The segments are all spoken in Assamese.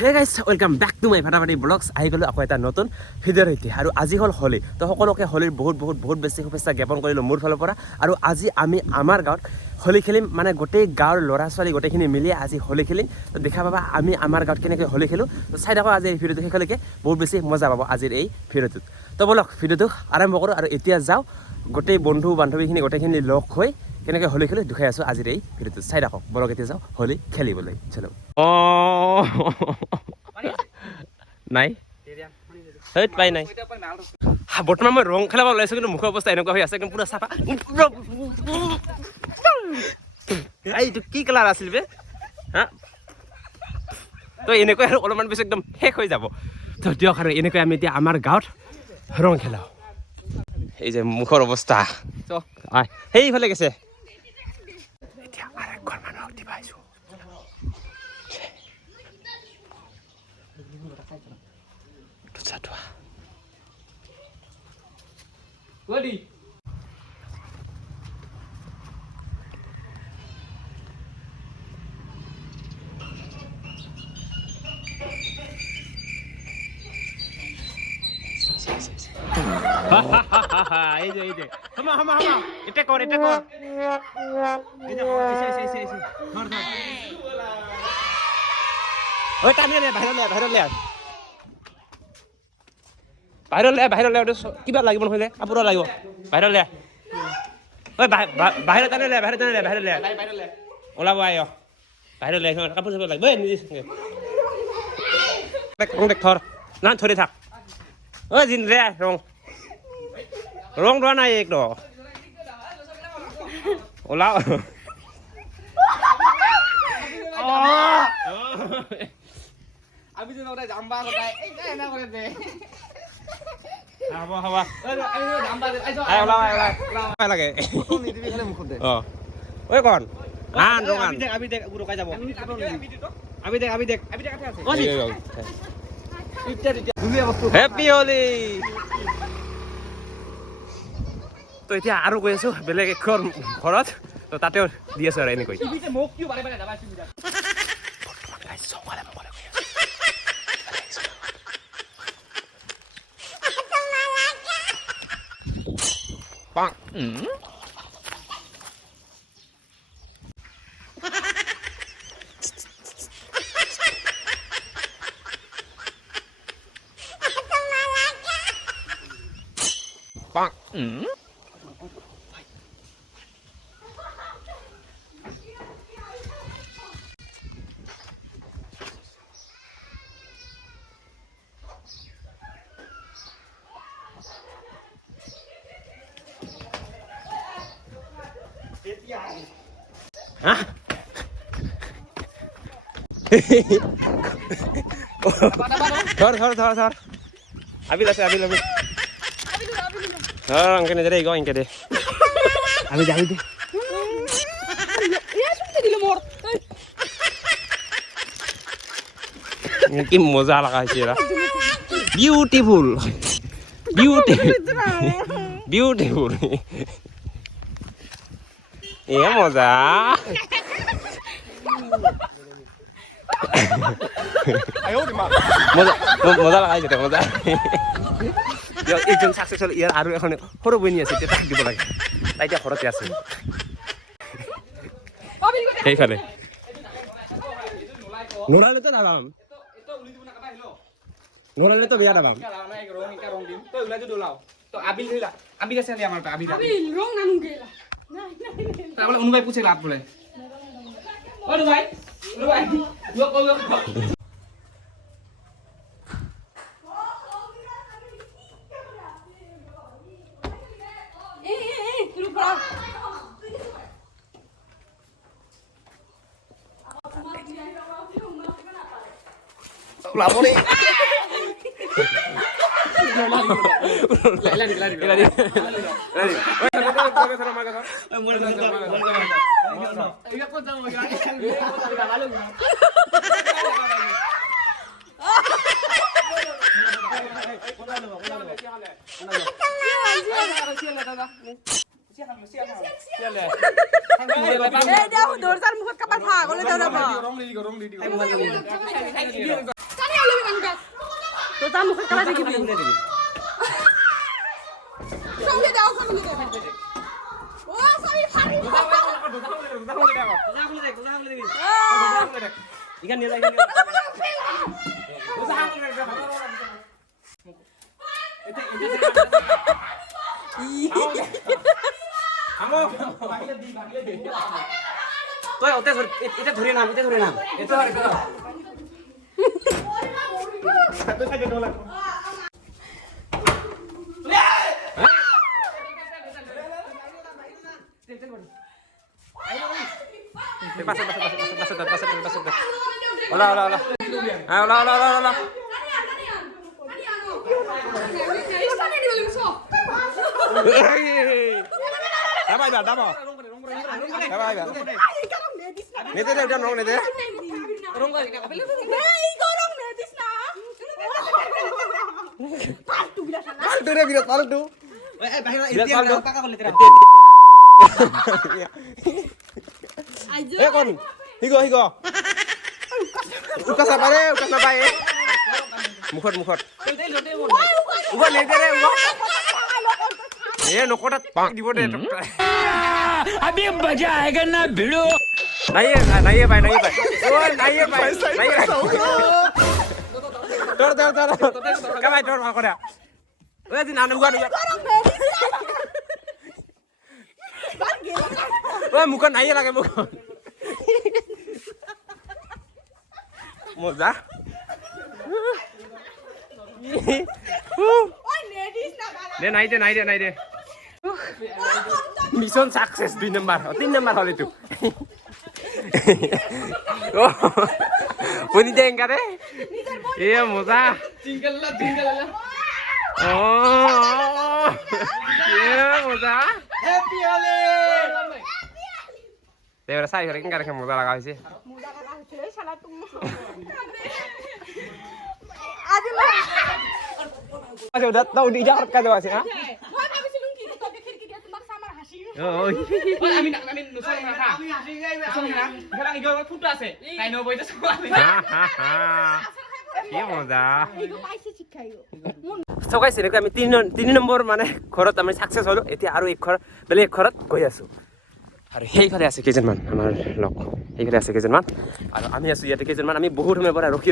Hey guys welcome back to my ফাটাফাটি ব্লগছ আহি গ'লোঁ আকৌ এটা নতুন ভিডিঅ'ৰ সৈতে আৰু আজি হ'ল হোলী তো সকলোকে হোলীৰ বহুত বেছি শুভেচ্ছা জ্ঞাপন কৰিলোঁ মোৰ ফালৰ পৰা আৰু আজি আমি আমাৰ গাঁৱত হোলী খেলিম মানে গোটেই গাঁৱৰ ল'ৰা ছোৱালী গোটেইখিনি মিলি আজি হোলী খেলিম তো দেখা পাবা আমি আমাৰ গাঁৱত কেনেকৈ হোলী খেলোঁ তো চাই থাকোঁ আজি এই ভিডিঅ'টো শেষলৈকে বহুত বেছি মজা পাব আজিৰ এই ভিডিঅ'টোত তো বলক ভিডিঅ'টো আৰম্ভ কৰোঁ আৰু এতিয়া যাওঁ গোটেই বন্ধু বান্ধৱীখিনি গোটেইখিনি লগ হৈ কেনেকৈ হোলী খেলোঁ দেখাই আছোঁ আজিৰ এই ভিডিঅ'টোত চাই থাকক বলক এতিয়া যাওঁ হোলী খেলিবলৈ চলো নাই হেইট পাই নাই বৰ্তমান মই ৰং খেলাব ওলাইছোঁ কিন্তু মুখৰ অৱস্থা এনেকুৱা হৈ আছে একদম পুৰা চাফা এইটো কি কালাৰ আছিল বে হা তো এনেকৈ আৰু অলপমান পিছত একদম শেষ হৈ যাব তো দিয়ক আৰু এনেকৈ আমি এতিয়া আমাৰ গাঁৱত ৰং খেলাওঁ এই যে মুখৰ অৱস্থা সেইফালে গৈছে এতিয়া আৰু একঘৰ মানুহক দিব আহিছোঁ Ready? এই যে হামা এটা কৰ এই যে এই ধৰ ওই টানি নে বাহিৰলৈ কিবা লাগিব নহ'লে কাপোৰ লাগিব বাহিৰলৈ ঐ বাহিৰত আনিলে ওলাব আহ বাহিৰলৈ কাপোৰ চাপোৰ লাগিব নিজে থৰ না ধৰি থাক ঐ জিন ৰে ৰং ধোৱা নাই একদম ওলাও আমি যে নটা জাম্বা কটাই এই না করে দে হাৱা লাগে ঐ কন আন ৰং আন আবি দেখ ৰকাই যাব আবি দেখ হেপী হোলী তো এতিয়া আৰু গৈ আছো বেলেগ এখন ঘৰত তো তাতেও দি আছো আৰু এনেকৈ ধর আবি আছে ধর অঙ্কে দে গো অঙ্কে দে আবি দে কি মজা লাগা হয়েছে এরা বিউটিফুল এ মজা মজা লাগাইছে মজা এইজন সাকসেসফুল ইয়ার আৰু এখন সৰু বনি আছে তাক দিব লাগে তাই এতিয়া ঘৰতে আছে সেইফালে নোলালে তো নালাম নোলালে তো বেয়া নালাম আবিল আছে আমার আবিল রং নানু গেলা তাহলে অনুবাই পুছে লাভ বলে অনুবাই লোক Lapor nih. Lari. যা মুখে কালা দেখিবি সঙ্গে দাও ও সবই ফাড়ি ইখান নিয়ে যাই তুই ওতে এটা ধরে নাম এটা ধরে নাম এটা ধরে Hola, hola, hola. Hola, hola, hola, hola. Đá bay đá bò. Đá bay đá. Nè thế đâu nong nè thế. Rong cái này. এই গরম নে দিস না পাল্টু গিলা শালা Paltu deh birat paltu. বাহির Birat paltu. পাকা করলে তেরা আইজো Eh kon. Higo higo. Ukas apa deh? Ukas apa ya? Mukhot mukhot. Uga nih deh uga. Eh nokotat di bawah deh. अभी मजा आएगा ना भिड़ो Naik naik bay naik bay. Oh naik bay naik. Tor tor tor. Kamai tor apa dah? Eh di nanu gua. Wah mukhot naik lagi mukhot. Moza. ওই নে দিস না বাবা Deh naik deh naik deh naik deh. Mission sukses 2 number. 3 number hal itu. Oh. Puni deh enggak deh. Iya moza. টিঙ্গল লা Oh. Iya moza. হ্যাপি হলে Deh rasa hari ini enggak ada moza lagi sih. মুদা কাটা হচ্ছে শালা তুমি আজ না Masih udah tahu di Jakarta kan masih ha? মই ভাবিছিলাম কি তোকে খিড়কি দিয়ে তোমার সামার হাসি Oh. আমি নুসল না আমি হাসি গাইবা নুসল না গলা ইগো ফুট আছে তাই নো বইতে সব Hahaha. Iya moza. এইগো পাইছে শিক্ষাইও So guys, এনেকৈ আমি 3 নম্বৰ মানে ঘৰত আমি সাকসেস হলো এতিয়া আৰু এক ঘৰ বেলেগ ঘৰত গৈ আছো আৰু সেইফালে আছে কেইজনমান আমাৰ লগ সেইফালে আছে কেইজনমান আৰু আমি আছো ইয়াতে কেইজনমান আমি বহুত সময় পৰা ৰখি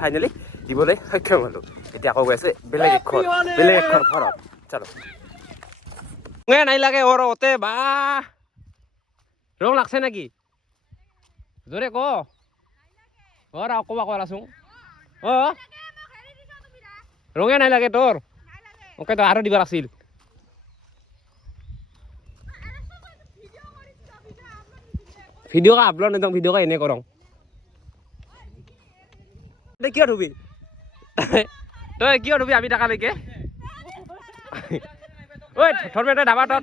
ফাইনেলি দিবলৈ সক্ষম হলো এতিয়া আকৌ গৈ আছে বেলেগ এক ঘৰ ঘৰত চলো নাই লাগে ওৰ ওতে বা ৰং লাগছে নেকি জোৰে ক ওৰ আকবা কৰাছোং ৰঙে নাই লাগে তোৰ ওকে তো আৰু দিবা আছিল ভিডিও কা আপলোড নদং ভিডিও কা এনে কৰং তই কিয় ধুবি আমি টাকালৈকে ঐ ধৰবে তই ডাবা তত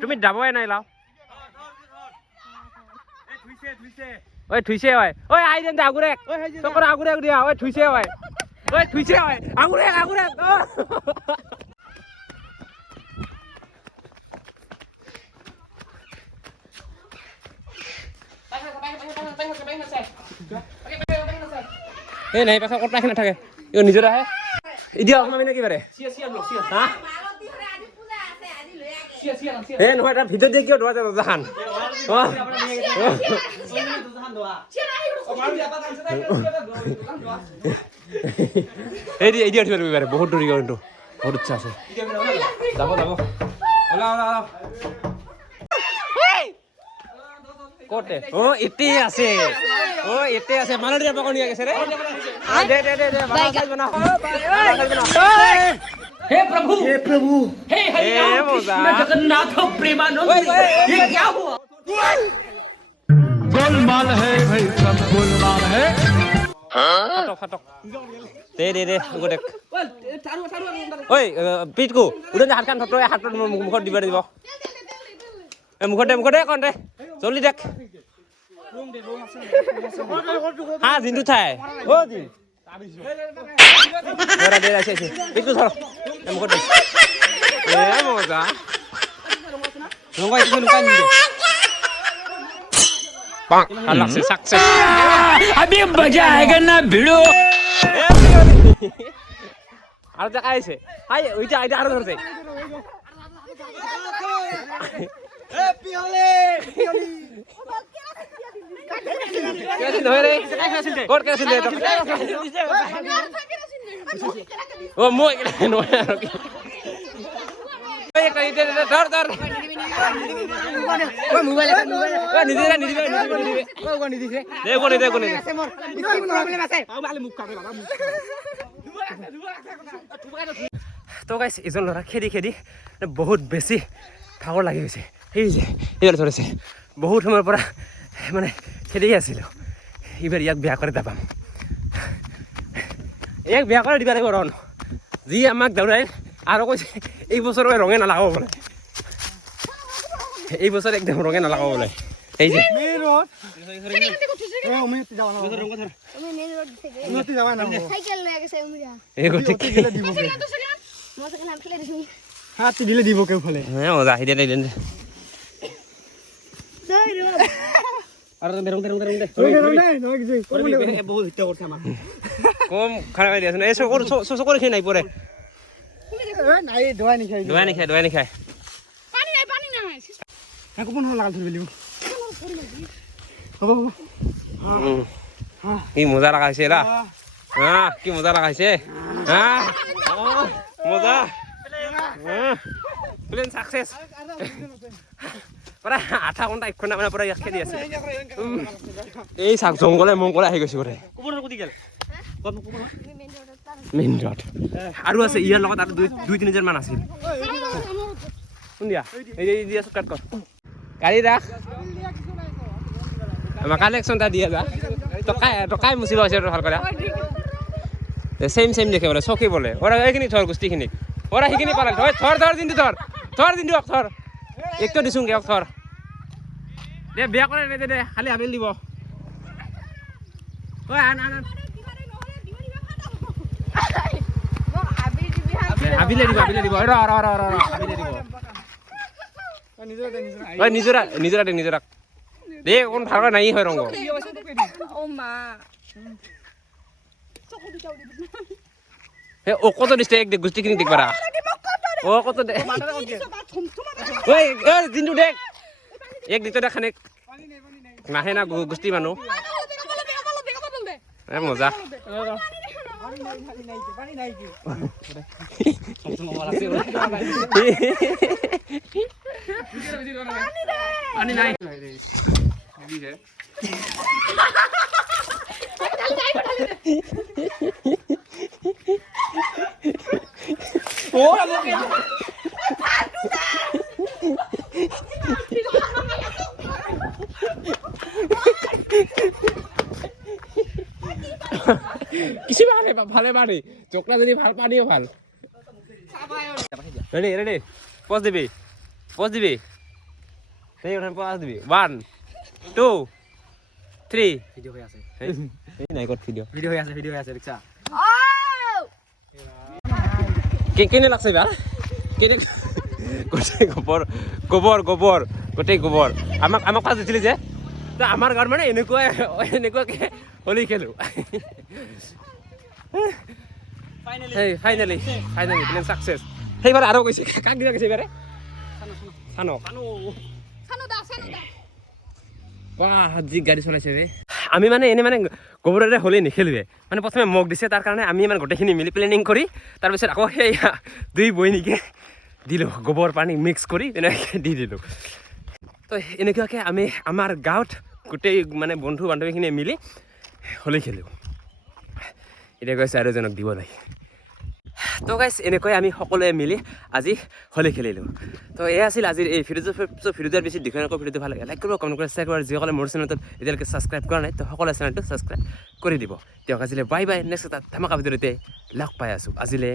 তুমি ডাবই নাই লাও ঐ থুইছে হয় ঐ আই দেন আগুৰে চকৰ আগুৰে দিয়া ঐ থুইছে হয় ঐ থুইছে হয় আগুৰে এই নাই পাছা কত ৰাখি নাথাকে ইও নিজৰ আহে এতিয়া অকণমান নাকি বাৰে হা এই নহয় তাৰ ভিতৰত দিয়ে কিয় ধোৱা যায় দোজাখান এই দিয়া উঠিব তুমি বাৰে বহুত দূৰি কিন্তু বহুত ইচ্ছা আছে যাব কতে এতে আছে মানুহ দিয়া পকনি গৈছে ৰে দে বাবা সাইজ বনা हे प्रभु हे हरिनाम कृष्ण जगन्नाथ प्रेमानंद ये क्या हुआ गोलमाल है भाई सब गोलमाल है फाटक दे उगो देख ओइ पिटकु उडन हात खान थतय हात मुखत दिबा দিব এ মুখতে কোন দে জলদি দেখ হা জিন্দু থাই ও জি Ora dia আছে পিটকু ধর মুখত দে এ মজা রঙা একটু লুকাই নিদে পাক হালাক সে সাকসেস अभी मजा आएगा ना भिड़ो আৰু দেখা আহিছে হাই ওইটা আইটা আৰু ধৰছে কেৰাচিন নহয় ৰে ক'ত কেৰাচিন দে অ' মই নহয় আৰু কি ধৰ ধৰ তো গাইছ এজন ল'ৰা খেদি খেদি বহুত বেছি ভাগৰ লাগি গৈছে সেই যে এইবাৰ ধৰিছে বহুত সময়ৰ পৰা মানে খেদি আছিলোঁ এইবাৰ ইয়াক বেয়া কৰি দাবাম ইয়াক বেয়া কৰি দিবা লাগিব ৰণ যি আমাক দৌৰাই আৰু কৈছে এই বছৰ ৰঙে নালাগাব বোলে এই বছৰ একদম ৰঙে নালাগাব বোলে এই যে দিলে দিব কেউ ফালে মজা আহি দে কম খারাপ দিয়াচোন এই চকুৰ খিনি নাই পৰে দোৱাই নিখায় পানী নাই একো বন লাগাল ধৰি লিব হ'ব কি মজা লাগাইছে ৰা কি মজা লাগাইছে মজা প্লেন সাকসেস প্ৰায় আধা ঘণ্টা 1 ঘণ্টা মানে পৰা ইয়াক খেলি আছে এই চাক জংগলে মংগলে আহি গৈছে গোটেই মেইন ৰোড আৰু আছে ইয়াৰ লগত আৰু 2-3 জন মান আছিল কোন দিয়া এই দিয়া কাট কৰ গাড়ী ৰাখ আমাৰ কালেকশ্যনটা দিয়া যা টকাই মুচিব আছে ভাল কৰা সেম দেখে বলে চকি বলে ওরা এইখিনি থর গুষ্টিখিনি ওরা সেইখিনি পালাল থর দিনটো থর একটো দিছোংগে থর দে বেয়া কৰে দে খালি আবেল দিব ওই আন আবিলে দিব ৰ আবিলে দিব ওই নিজৰা দে কোন ভাল নাই হয় ৰঙ ও মা হে ও কত দিছে এক দেখ গুষ্টিখিনি দেখ পারা ও কত দে ওই দিনটো দেখ এক দিতে দেখানে নাহে না গুষ্টি মানুহ মজা পানী নাই কিছু ভালে পানি চকলা যদি ভাল পানিও ভাল রেডি পজ দিবি সেই ওখানে পজ দিবি 1 2 3 ভিডিও হয়ে আছে এই নাই কত ভিডিও হয়ে আছে রিকশা কেনে লাগছে বা কেনে গোটেই গোবৰ গোটেই গোবৰ আমাক পাছ দিছিলে যে তো আমাৰ গাঁৱত মানে এনেকুৱাকে হোলী খেলো ফাইনেলি প্লেন সাকসেস সেইবাৰ আৰু কৈছে কাক দিয়া গৈছে এবাৰে সানক বাহ যি গাড়ী চলাইছে ৰে আমি মানে এনে মানে গোবৰেৰে হোলী নেখেলোৱে মানে প্ৰথমে মোক দিছে তাৰ কাৰণে আমি মানে গোটেইখিনি মিলি প্লেনিং কৰি তাৰপিছত আকৌ সেই 2 বইনিকে দিলোঁ গোবৰ পানী মিক্স কৰি এনেকৈ দি দিলোঁ তো এনেকুৱাকৈ আমি আমাৰ গাঁৱত গোটেই মানে বন্ধু বান্ধৱীখিনিয়ে মিলি হোলী খেলোঁ এতিয়া কৈছে আৰু এজনক দিব লাগে তো গাইছ এনেকৈ আমি সকলোৱে মিলি আজি হোলী খেলিলোঁ তো এয়া আছিল আজিৰ এই ভিডিঅ'টোৰ বেছি দীঘলীয়াকৈ ভিডিঅ'টো ভাল লাগে লাইক কৰিব কমেণ্ট কৰি শ্বেয়াৰ কৰিব যিসকলে মোৰ চেনেলটোত এতিয়ালৈকে ছাবস্ক্ৰাইব কৰা নাই তো সকলোৱে চেনেলটো ছাবস্ক্ৰাইব কৰি দিব তেওঁক আজিলৈ বাই নেক্সট এটা ধামাকা ভিডিঅ'তে লগ পাই আছোঁ আজিলৈ